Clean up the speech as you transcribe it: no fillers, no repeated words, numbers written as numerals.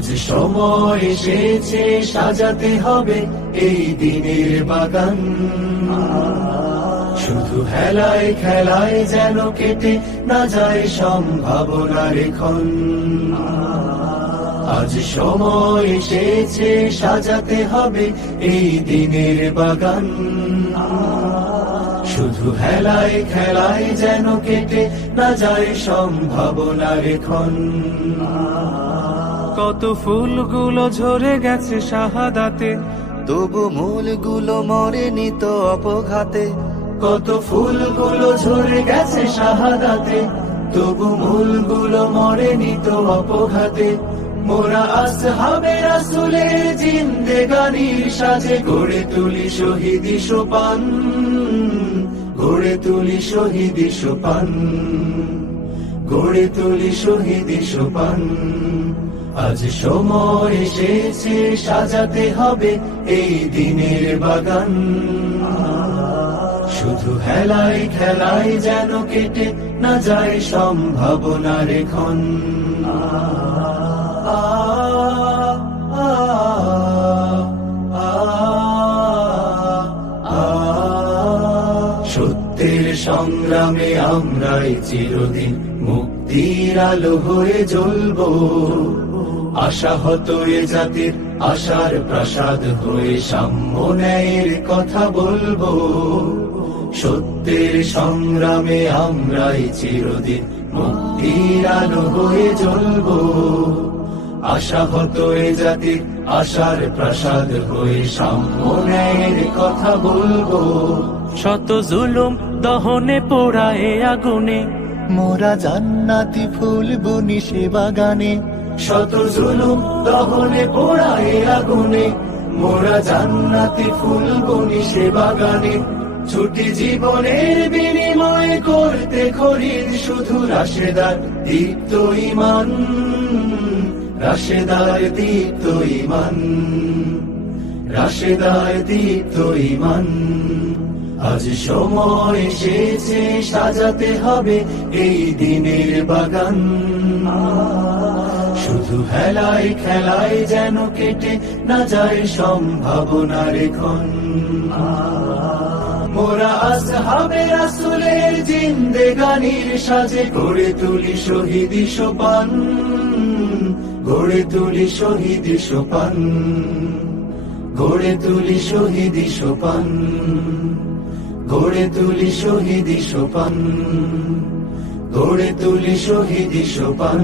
আজ সময় এসেছে সাজাতে হবে এই দিনের বাগান। শুধু হেলায় খেলায় যেন কেটে না যায় সম্ভাবনার ক্ষণ। আজ সময় এসেছে সাজাতে হবে এই দিনের বাগান। শুধু হেলায় খেলায় যেন কেটে না যায় সম্ভাবনার ক্ষণ। কত ফুলগুলো ঝরে গেছে শাহাদাতে, তবু মূলগুলো মরেনি তো অপঘাতে। কত ফুলগুলো ঝরে গেছে শাহাদাতে, তবু মূলগুলো মরেনি তো অপঘাতে। মোরা আসহাবে রাসূলের জিন্দেগানির সাজে গড়ে তুলি শহীদি সোপান, গড়ে তুলি শহীদি সোপান, গড়ে তুলি শহীদি সোপান। আজ সময় এসেছে সাজাতে হবে এই দিনের বাগান। শুধু হেলায় খেলায় যেন কেটে না যায় সম্ভাবনার ক্ষণ। সত্যের সংগ্রামে আমরাই চিরদিন মুক্তির আলো হয়ে জ্বলবো। আশাহত এ জাতির আশার প্রাসাদ হয়ে সাম্য ন্যায়ের কথা বলবো। সত্যের সংগ্রামে আমরাই চিরদিন মুক্তির আলো হয়ে জ্বলবো। আশাহত এ জাতির আশার প্রাসাদ হয়ে সাম্য ন্যায়ের কথা বলবো। শত জুলুম দহনে পোড়া এ আগুনে, মোরা জান্নাতি ফুল বুনি সে বাগানে। শত জুলুম দহনে পোড়া এ আগুনে, মোরা জান্নাতি ফুল বুনি সে বাগানে। ছুটি জীবনের বিনিময় করতে খরিদ শুধু রাশেদার দীপ্ত ঈমান, রাশেদার দীপ্ত ঈমান, রাশেদার দীপ্ত ঈমান। আজ সময় এসেছে সাজাতে হবে এই দিনের বাগান। শুধু হেলায় খেলায় যেন কেটে না যায় সম্ভাবনার ক্ষণ। মোরা আসহাবে রাসূলের জিন্দেগানির সাজে গড়ে তুলি শহীদি সোপান, গড়ে তুলি শহীদি সোপান, গড়ে তুলি শহীদি সোপান, গড়ে তুলি শহীদি সোপান, গড়ে তুলি শহীদি সোপান।